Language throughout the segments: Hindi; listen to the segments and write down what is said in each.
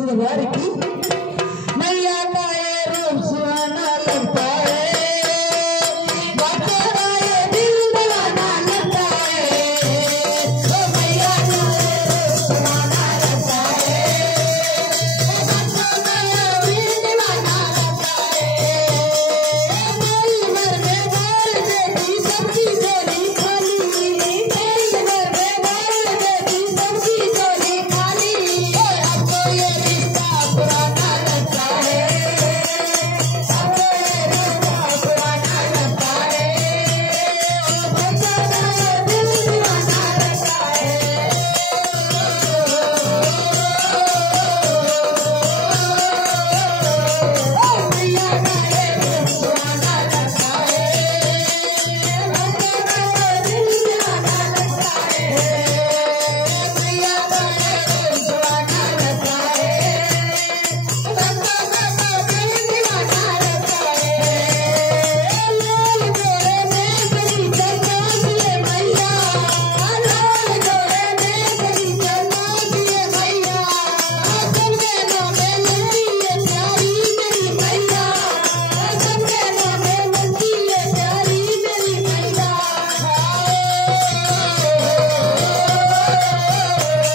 दरबार की मैया का ये रूप सुहाना लगता है, बातों का ये दिल दीवाना लगता है। ओ मैया का ये रूप सुहाना लगता है, बातों का ये दिल दीवाना लगता है। मेरी घर में बाल देती सबकी झोली खाली, मेरी घर में बाल देती सबकी झोली खाली। अब तो ये पुराना लगता है, अब तो ये रिश्ता पुराना लगता है। ओ बच्चा मेरा दिल दीवाना लगता है। ओ मैया का ये रूप सुहाना लगता है, बच्चा मेरा दिल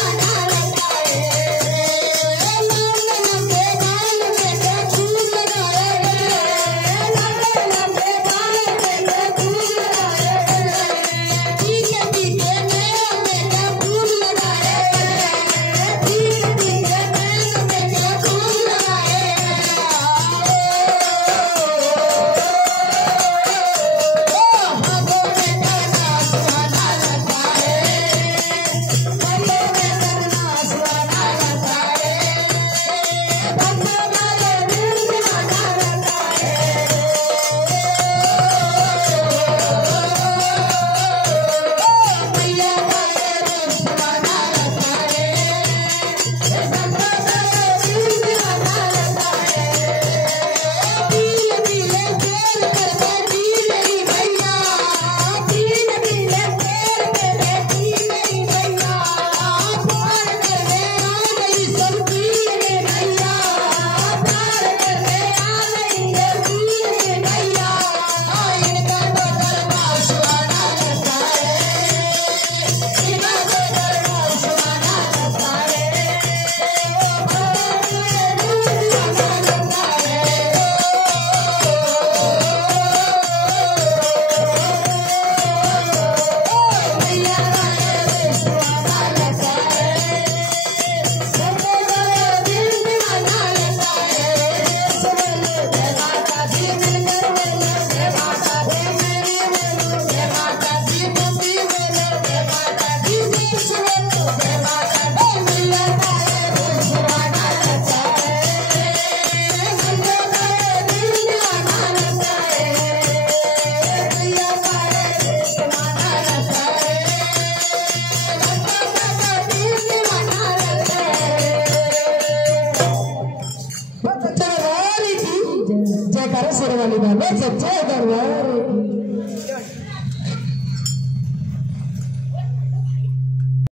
दीवाना लगता है। मैया का ये रूप सुहाना लगता है, जयकारा शेर वाली बाबा सच्चा दरबार।